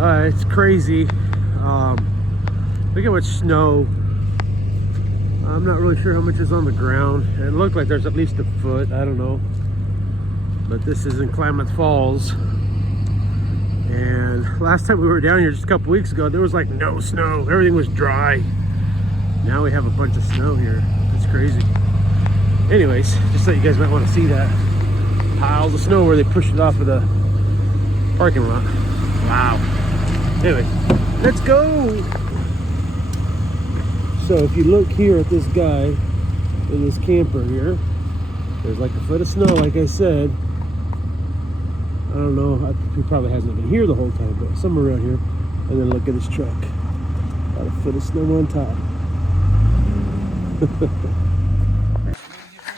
It's crazy. Look how much snow. I'm not really sure how much is on the ground. It looked like there's at least a foot. I don't know. But this is in Klamath Falls. And last time we were down here just a couple weeks ago, there was like no snow. Everything was dry. Now we have a bunch of snow here. It's crazy. Anyways, just thought you guys might want to see that. Piles of snow where they pushed it off of the parking lot. Wow. Anyway, let's go. So if you look here at this guy in this camper here, there's like a foot of snow, like I said. I don't know, he probably hasn't been here the whole time, but somewhere around here. And then look at his truck. Got a foot of snow on top. Get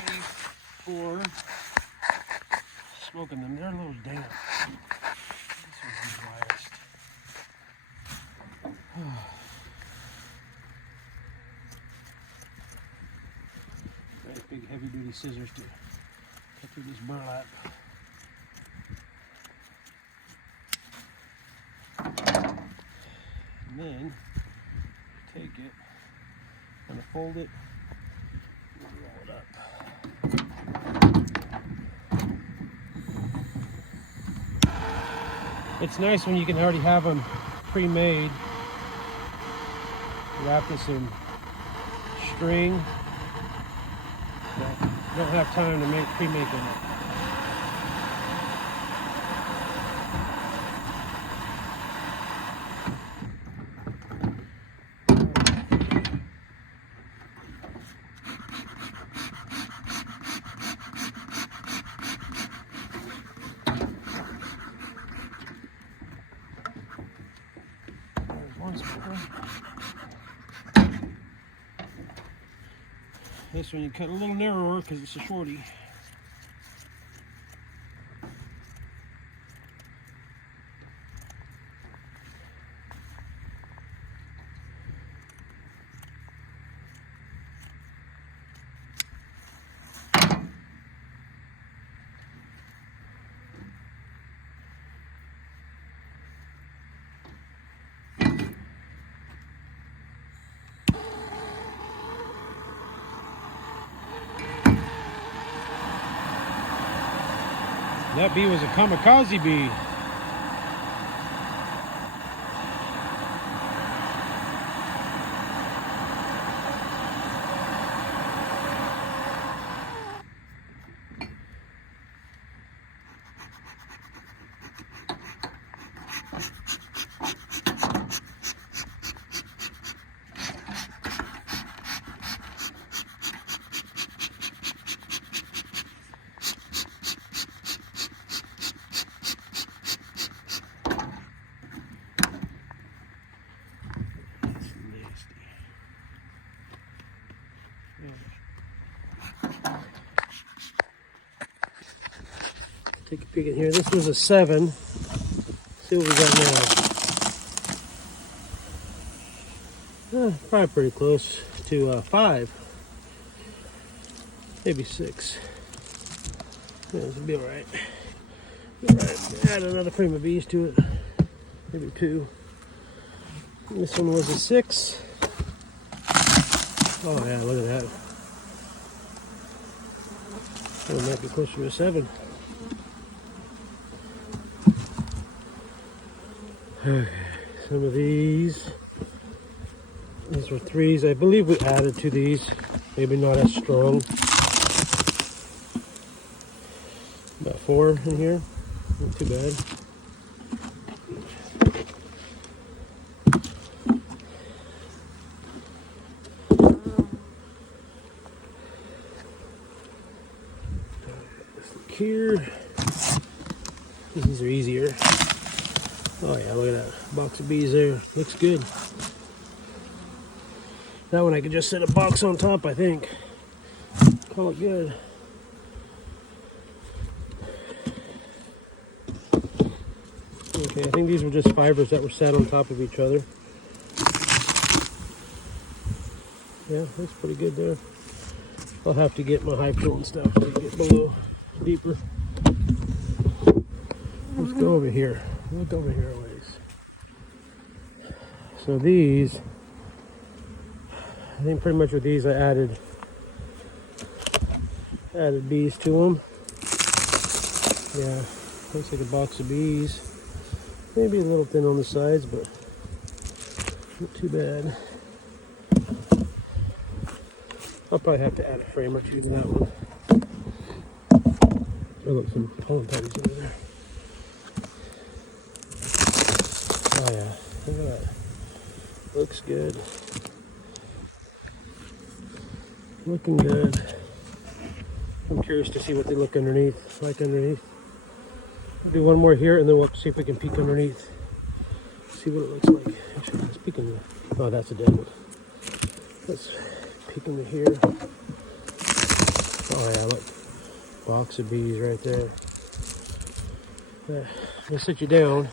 ready for smoking them. They're a little damp. This one's the driest. Nice big heavy duty scissors to cut through this burlap. And then take it and fold it and roll it up. It's nice when you can already have them pre-made. Wrap this in string. Don't have time to pre-make them. This one you cut a little narrower because it's a shorty. That bee was a kamikaze bee. Take a peek in here. This was a 7. See what we got now. Probably pretty close to 5. Maybe 6. Yeah, this will be alright. Add another frame of bees to it. Maybe 2. This one was a 6. Oh yeah, look at that. That one might be closer to a 7. Some of these were 3s. I believe we added to these. Maybe not as strong. About 4 in here. Not too bad. Let's look here. These are easier. Oh yeah, look at that box of bees there. Looks good. That one I could just set a box on top, I think. Call it good. Okay, I think these were just fibers that were set on top of each other. Yeah, that's pretty good there. I'll have to get my high float stuff to get below deeper. Let's go over here. Look over here a ways. So these, I think pretty much with these I added bees to them. Yeah, looks like a box of bees. Maybe a little thin on the sides, but not too bad. I'll probably have to add a frame or two to that one. Oh, look, some pollen patties over there. Oh yeah, look at that. Looks good. Looking good. I'm curious to see what they look like underneath. I'll do one more here and then we'll see if we can peek underneath. See what it looks like. Actually, let's peek in there. Oh, that's a dead one. Let's peek into here. Oh yeah, look. Box of bees right there. I'm gonna sit you down.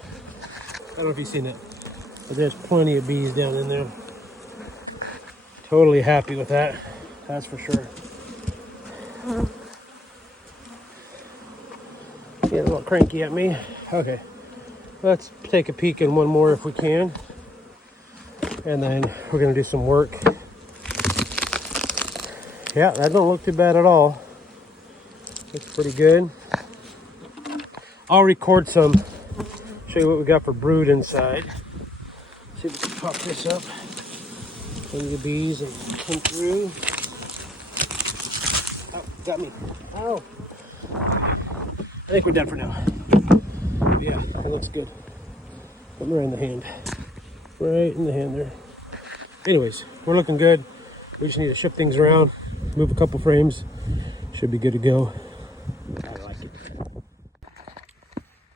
I don't know if you've seen it, but there's plenty of bees down in there. Totally happy with that. That's for sure. Getting a little cranky at me. Okay, let's take a peek in one more if we can, and then we're gonna do some work. Yeah, that don't look too bad at all. Looks pretty good. I'll record some, show you what we got for brood inside. See if we can pop this up. Plenty of bees and come through. Oh, got me. Oh. I think we're done for now. Yeah, it looks good. Put me right in the hand. Right in the hand there. Anyways, we're looking good. We just need to shift things around, move a couple frames. Should be good to go. I like it.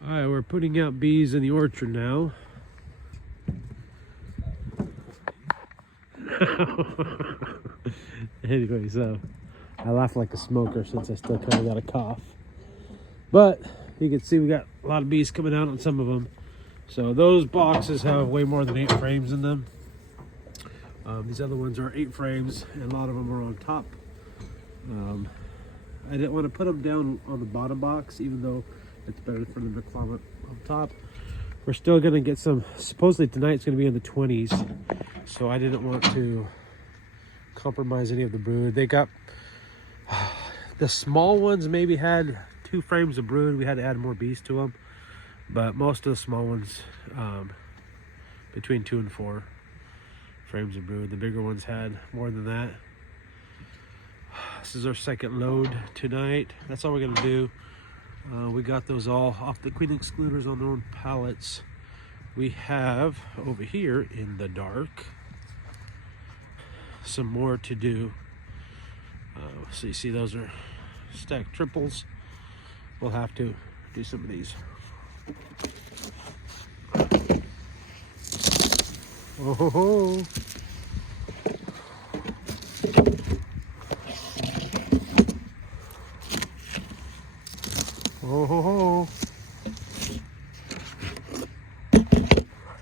All right, we're putting out bees in the orchard now. Anyway, so I laugh like a smoker since I still kind of got a cough. But you can see we got a lot of bees coming out on some of them. So those boxes have way more than 8 frames in them. These other ones are 8 frames, and a lot of them are on top. I didn't want to put them down on the bottom box, even though it's better for them to climb up on top. We're still going to get some, supposedly tonight it's going to be in the 20s. So I didn't want to compromise any of the brood. They got, the small ones maybe had 2 frames of brood. We had to add more bees to them. But most of the small ones, between 2 and 4 frames of brood. The bigger ones had more than that. This is our second load tonight. That's all we're gonna do. We got those all off the queen excluders on their own pallets. We have over here in the dark some more to do. So you see those are stacked triples. We'll have to do some of these. Oh ho ho. Oh ho ho.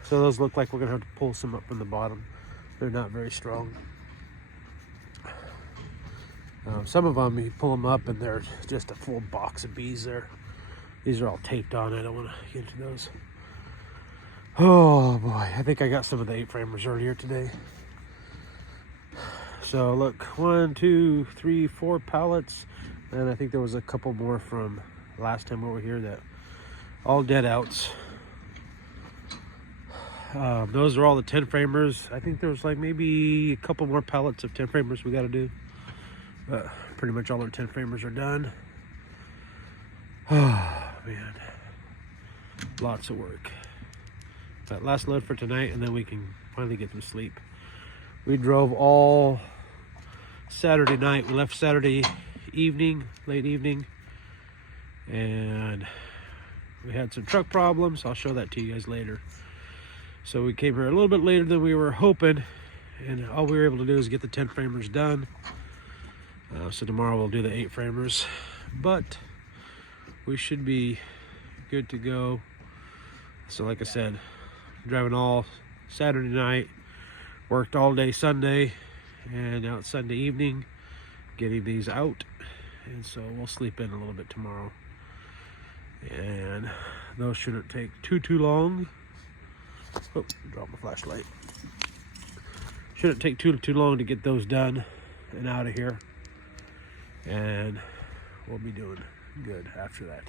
So those look like we're gonna have to pull some up from the bottom. They're not very strong. Some of them, you pull them up and they're just a full box of bees there. These are all taped on. I don't want to get into those. Oh boy, I think I got some of the 8-framers earlier today. So look, 1, 2, 3, 4 pallets, and I think there was a couple more from last time over here that all dead outs. Those are all the 10-framers. I think there was like maybe a couple more pallets of 10-framers we got to do. But pretty much all our 10-framers are done. Oh man, lots of work. That last load for tonight, and then we can finally get some sleep. We drove all Saturday night. We left Saturday evening, late evening, and we had some truck problems. I'll show that to you guys later. So we came here a little bit later than we were hoping, and all we were able to do is get the 10-framers done. So tomorrow we'll do the 8-framers, but we should be good to go. So like I said, driving all Saturday night, worked all day Sunday, and now it's Sunday evening, getting these out. And so we'll sleep in a little bit tomorrow. And those shouldn't take too long. Oh, drop my flashlight. Shouldn't take too long to get those done and out of here. And we'll be doing good after that.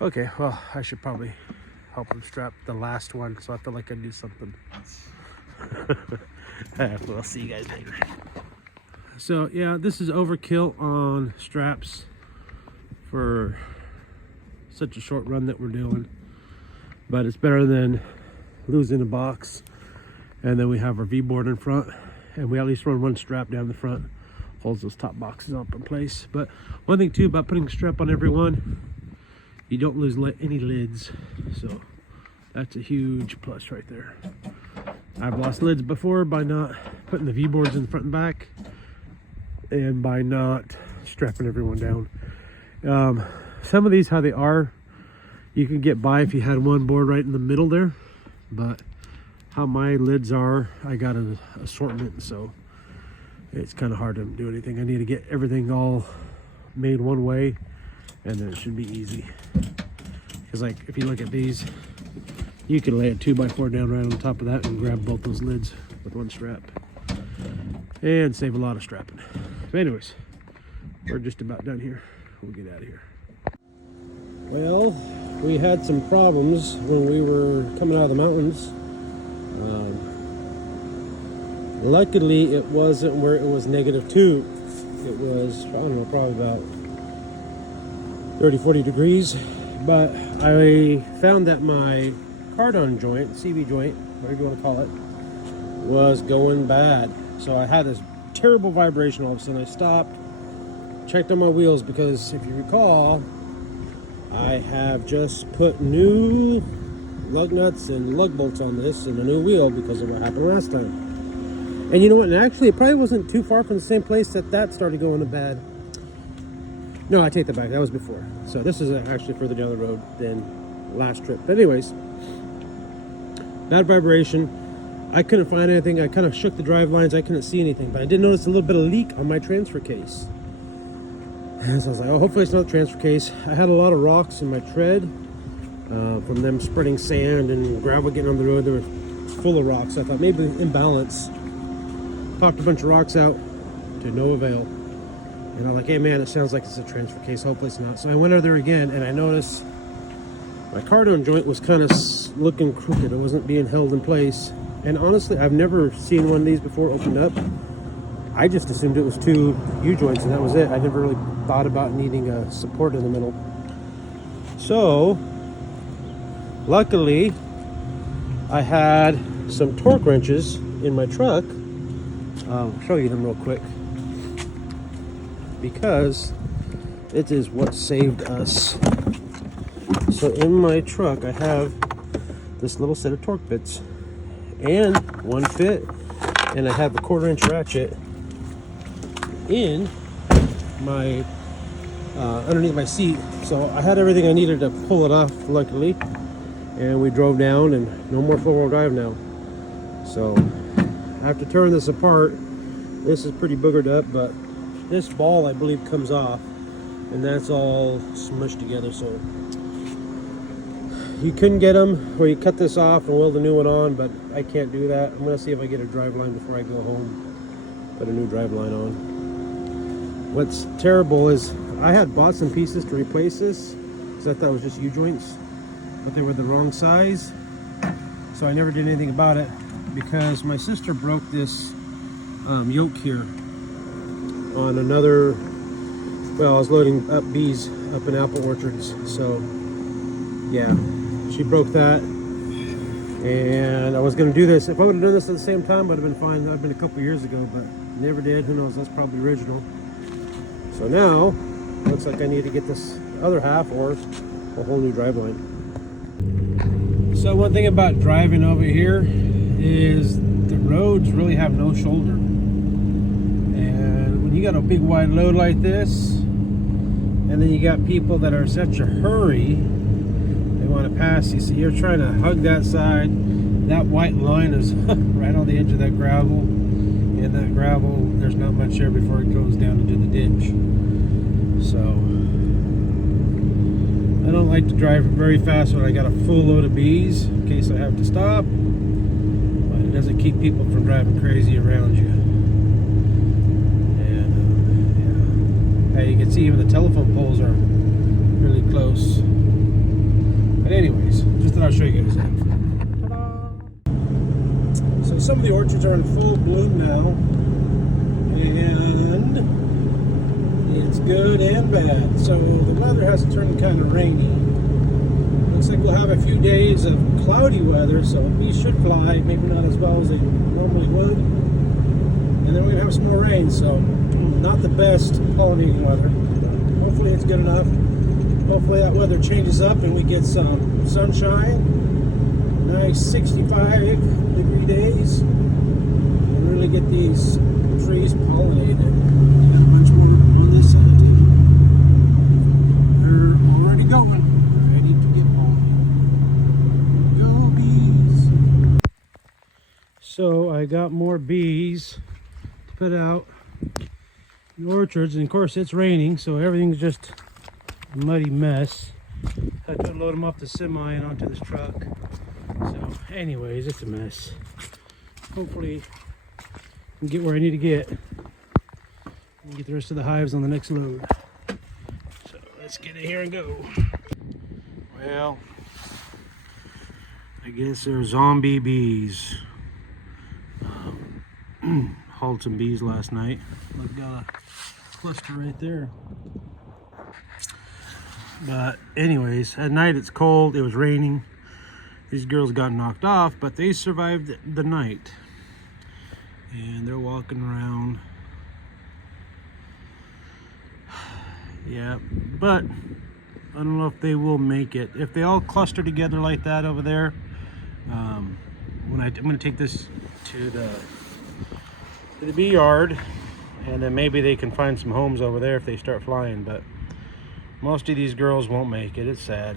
Okay, well, I should probably help him strap the last one, so I feel like I do something. We'll see you guys later. So yeah, this is overkill on straps for such a short run that we're doing, but it's better than losing a box. And then we have our V-board in front, and we at least run one strap down the front, holds those top boxes up in place. But one thing too about putting a strap on every one, you don't lose any lids, so that's a huge plus right there. I've lost lids before by not putting the V-boards in the front and back, and by not strapping everyone down. Some of these, how they are, you can get by if you had one board right in the middle there, but how my lids are, I got an assortment, so it's kind of hard to do anything. I need to get everything all made one way, and then it should be easy. Because like if you look at these, you can lay a 2x4 down right on top of that and grab both those lids with one strap and save a lot of strapping. But anyways, we're just about done here. We'll get out of here. Well, we had some problems when we were coming out of the mountains. Luckily it wasn't where it was -2. It was, I don't know, probably about 30-40 degrees, but I found that my cardon joint, CV joint, whatever you want to call it, was going bad. So I had this terrible vibration. All of a sudden I stopped, checked on my wheels, because if you recall, I have just put new lug nuts and lug bolts on this and a new wheel because of what happened last time. And you know what, and actually it probably wasn't too far from the same place that started going to bad. No, I take that back, that was before. So this is actually further down the road than last trip. But anyways, bad vibration. I couldn't find anything. I kind of shook the drive lines. I couldn't see anything, but I did notice a little bit of leak on my transfer case. And so I was like, oh, hopefully it's not the transfer case. I had a lot of rocks in my tread from them spreading sand and gravel getting on the road. They were full of rocks. I thought maybe imbalance. Popped a bunch of rocks out to no avail. And I'm like, hey man, it sounds like it's a transfer case. Hopefully it's not. So I went over there again, and I noticed my cardon joint was kind of looking crooked. It wasn't being held in place. And honestly, I've never seen one of these before opened up. I just assumed it was two U-joints and that was it. I never really thought about needing a support in the middle. So, luckily, I had some torque wrenches in my truck. I'll show you them real quick, because it is what saved us. So in my truck, I have this little set of torque bits and one fit, and I have the 1/4-inch ratchet in my underneath my seat. So I had everything I needed to pull it off, luckily, and we drove down, and no more 4-wheel drive now. So I have to turn this apart. This is pretty boogered up, but this ball I believe comes off, and that's all smushed together. So you couldn't get them where you cut this off and weld a new one on, but I can't do that. I'm gonna see if I get a drive line before I go home, put a new drive line on. What's terrible is I had bought some pieces to replace this because I thought it was just U-joints, but they were the wrong size, so I never did anything about it, because my sister broke this yoke here on another, well, I was loading up bees up in apple orchards. So yeah, she broke that, and I was going to do this. If I would have done this at the same time, I'd have been fine. I've been a couple years ago, but never did. Who knows, that's probably original. So now looks like I need to get this other half or a whole new drive line. So one thing about driving over here is the roads really have no shoulder, and when you got a big wide load like this, and then you got people that are in such a hurry, they want to pass you, so you're trying to hug that side. That white line is right on the edge of that gravel, and that gravel, there's not much there before it goes down into the ditch. So I like to drive very fast when I got a full load of bees in case I have to stop, but it doesn't keep people from driving crazy around you. And yeah, you can see even the telephone poles are really close. But anyways, just thought I'd show you guys that. So some of the orchards are in full bloom now, and it's good and bad. So the weather has turned kind of rainy. Looks like we'll have a few days of cloudy weather, so bees should fly, maybe not as well as they normally would. And then we're gonna have some more rain, so not the best pollinating weather. Hopefully it's good enough. Hopefully that weather changes up and we get some sunshine, nice 65-degree days, and really get these trees pollinated. Got a bunch more on this side. They're already going, ready to get pollinated. Go bees! So I got more bees to put out in orchards, and of course it's raining, so everything's just a muddy mess. I had to load them off the semi and onto this truck. So anyways, it's a mess. Hopefully I can get where I need to get and get the rest of the hives on the next load. So let's get in here and go. Well, I guess they're zombie bees. Hauled some bees last night. Look, got a cluster right there. But anyways, at night it's cold, it was raining. These girls got knocked off, but they survived the night. And they're walking around. Yeah, but I don't know if they will make it. If they all cluster together like that over there, I'm going to take this to the bee yard, and then maybe they can find some homes over there if they start flying. But most of these girls won't make it. It's sad.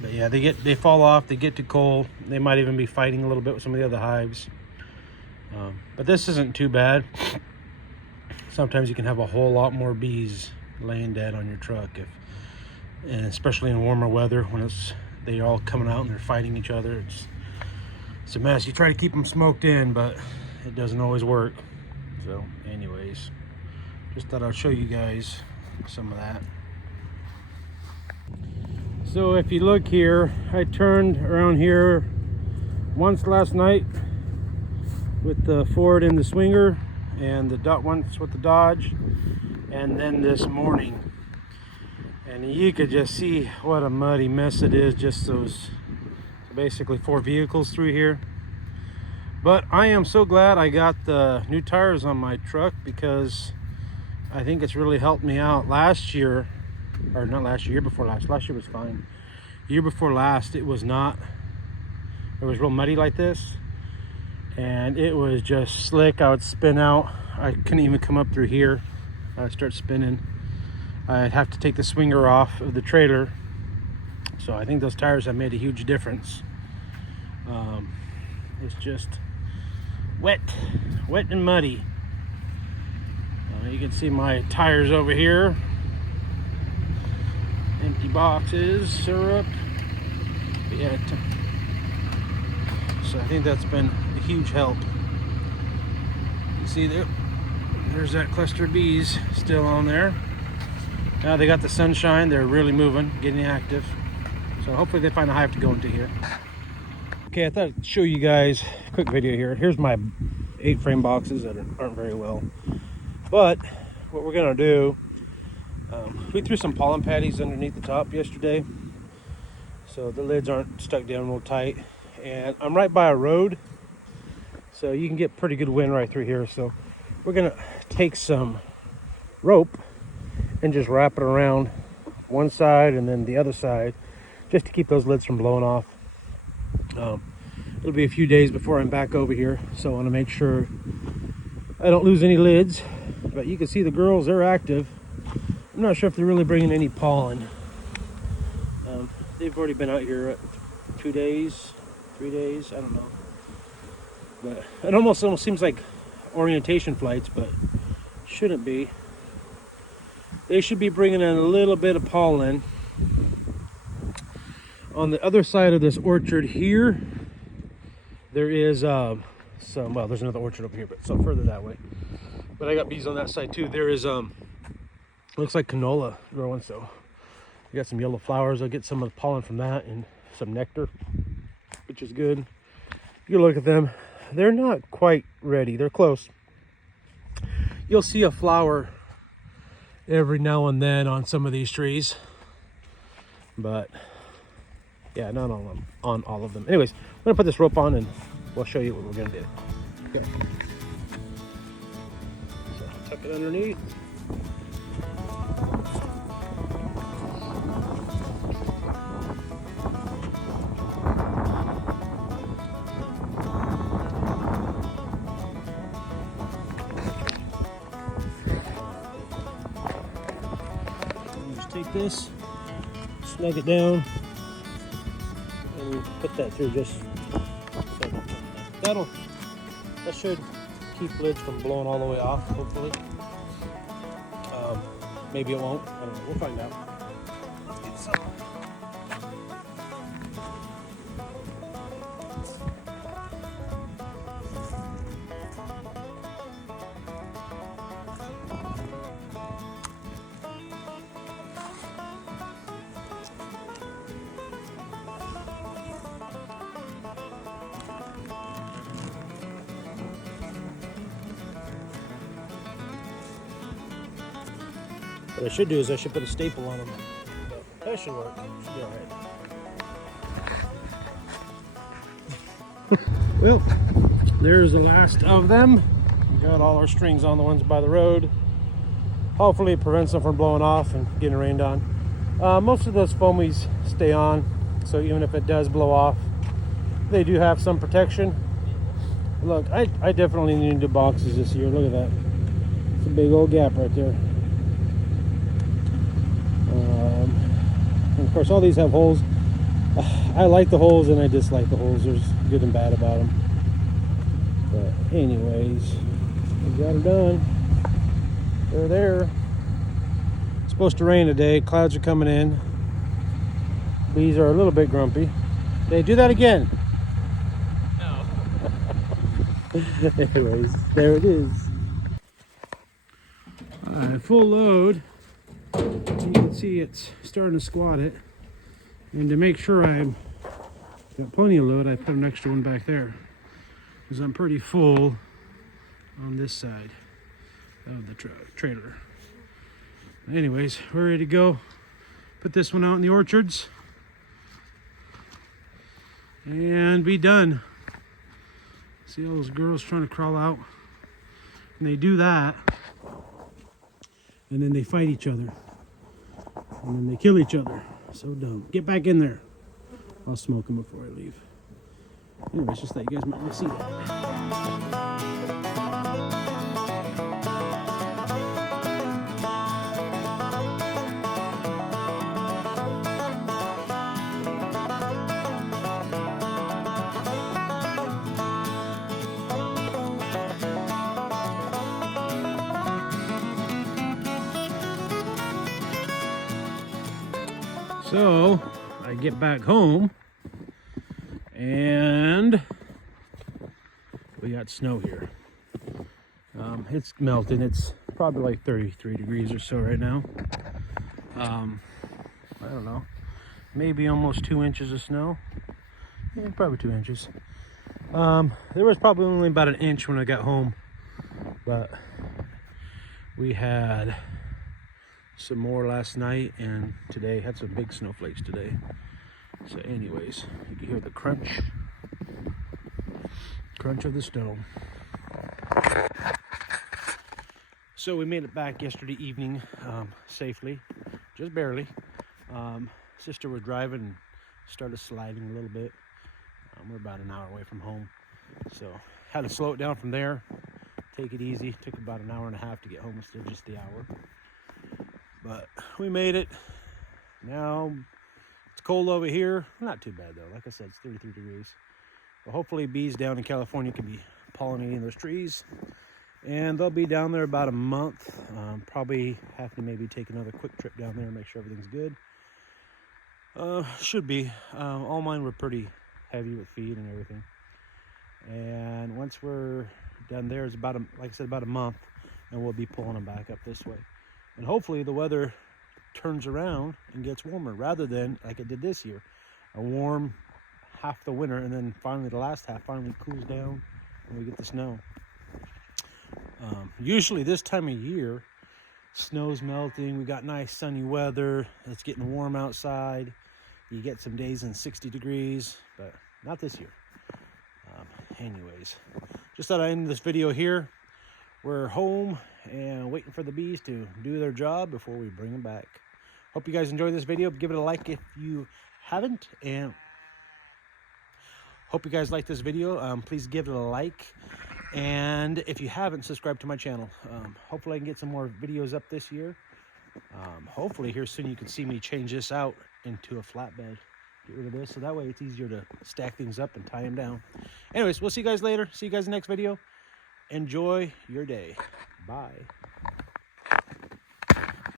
But yeah, they fall off, they get too cold. They might even be fighting a little bit with some of the other hives. But this isn't too bad. Sometimes you can have a whole lot more bees laying dead on your truck, and especially in warmer weather when they're all coming out and they're fighting each other. It's a mess. You try to keep them smoked in, but it doesn't always work. So anyways, just thought I'd show you guys some of that. So if you look here, I turned around here once last night with the Ford and the Swinger, and once with the Dodge, and then this morning. And you could just see what a muddy mess it is, just those basically 4 vehicles through here. But I am so glad I got the new tires on my truck, because I think it's really helped me out. Last year, or not last year, year before last year was fine. Year before last, it was not. It was real muddy like this, and it was just slick. I would spin out. I couldn't even come up through here. I would start spinning. I'd have to take the Swinger off of the trailer. So I think those tires have made a huge difference. It's just wet and muddy. You can see my tires over here. Empty boxes, syrup. But yeah, so I think that's been a huge help. You see there's that cluster of bees still on there. Now they got the sunshine, they're really moving, getting active. So hopefully they find a hive to go into here. Okay, I thought I'd show you guys a quick video here. Here's my 8-frame boxes that aren't very well. But what we're gonna do, we threw some pollen patties underneath the top yesterday, so the lids aren't stuck down real tight. And I'm right by a road, so you can get pretty good wind right through here. So we're gonna take some rope and just wrap it around one side and then the other side, just to keep those lids from blowing off. It'll be a few days before I'm back over here, so I want to make sure I don't lose any lids. But you can see the girls, they're active. I'm not sure if they're really bringing any pollen. They've already been out here 2 days, 3 days, I don't know. But it almost seems like orientation flights, but shouldn't be. They should be bringing in a little bit of pollen. On the other side of this orchard here, there is some, well, there's another orchard over here, but so further that way. But I got bees on that side too. There is, looks like canola growing, so you got some yellow flowers. I'll get some of the pollen from that and some nectar, which is good. You look at them, they're not quite ready. They're close. You'll see a flower every now and then on some of these trees, but yeah, not on all of them. Anyways, I'm gonna put this rope on and we'll show you what we're gonna do. Okay. So tuck it underneath. Just take this, snug it down, and put that through just so. That should keep lids from blowing all the way off, hopefully. Maybe it won't. I don't know. We'll find out. Let's get some. What I should do is I should put a staple on them. That should work. Should be all right. Well, there's the last of them. We got all our strings on the ones by the road. Hopefully it prevents them from blowing off and getting rained on. Most of those foamies stay on, so even if it does blow off, they do have some protection. Look, I definitely need new boxes this year. Look at that. It's a big old gap right there. And of course all these have holes. I like the holes and I dislike the holes. There's good and bad about them. But anyways, we got them done. They're there. It's supposed to rain today. Clouds are coming in. Bees are a little bit grumpy. They do that again. No. Anyways, there it is. Full load. You can see it's starting to squat it, and to make sure I've got plenty of load, I put an extra one back there because I'm pretty full on this side of the trailer. Anyways, we're ready to go. Put this one out in the orchards and be done. See all those girls trying to crawl out, and they do that, and then they fight each other. And then they kill each other. So dumb. Get back in there. I'll smoke them before I leave. Anyways, just thought you guys might want to see that. So I get back home and we got snow here. It's melting. It's probably like 33 degrees or so right now. I don't know, maybe almost 2 inches of snow. Yeah, probably 2 inches. There was probably only about an inch when I got home, but we had some more last night, and today had some big snowflakes today. So anyways, you can hear the crunch of the snow. So we made it back yesterday evening safely, just barely. Sister was driving and started sliding a little bit. We're about an hour away from home, so had to slow it down from there, take it easy. Took about an hour and a half to get home instead of just the hour. But we made it. Now it's cold over here. Not too bad though. Like I said, it's 33 degrees. But hopefully bees down in California can be pollinating those trees. And they'll be down there about a month. Probably have to maybe take another quick trip down there and make sure everything's good. Should be. All mine were pretty heavy with feed and everything. And once we're done there, it's about like I said, about a month, and we'll be pulling them back up this way. And hopefully the weather turns around and gets warmer, rather than like it did this year, a warm half the winter, and then finally the last half finally cools down and we get the snow. Usually this time of year, snow's melting, we got nice sunny weather, it's getting warm outside, you get some days in 60 degrees, but not this year. Anyways, just thought I'd end this video here. We're home and waiting for the bees to do their job before we bring them back. Hope you guys enjoyed this video. Give it a like if you haven't, and hope you guys like this video. Please give it a like, and if you haven't, subscribe to my channel. Hopefully I can get some more videos up this year. Hopefully here soon you can see me change this out into a flatbed. Get rid of this, so that way it's easier to stack things up and tie them down. Anyways, we'll see you guys later. See you guys in the next video. Enjoy your day. Bye.